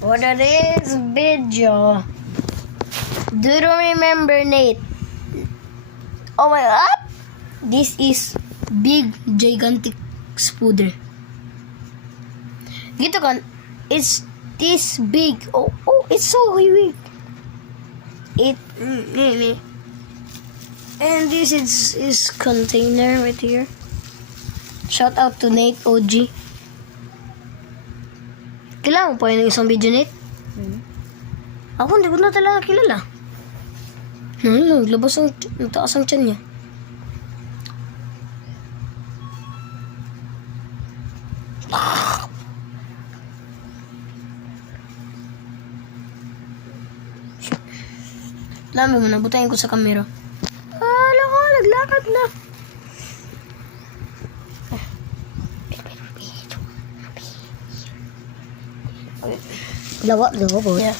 For this video, do you remember Nate? Oh my god! This is big, gigantic spooder. Gito kan, it's this big. Oh, it's so big. And this is container right here. Shout out to Nate OG. Kilala mo pa yung isang video, Nate? Ako, hindi ko na talaga kilala. Naglabas ang taas ang tiyan niya. Lami mo na, butayin ko sa kamera. Hala ko, naglakad na. Lawa, po. Yeah.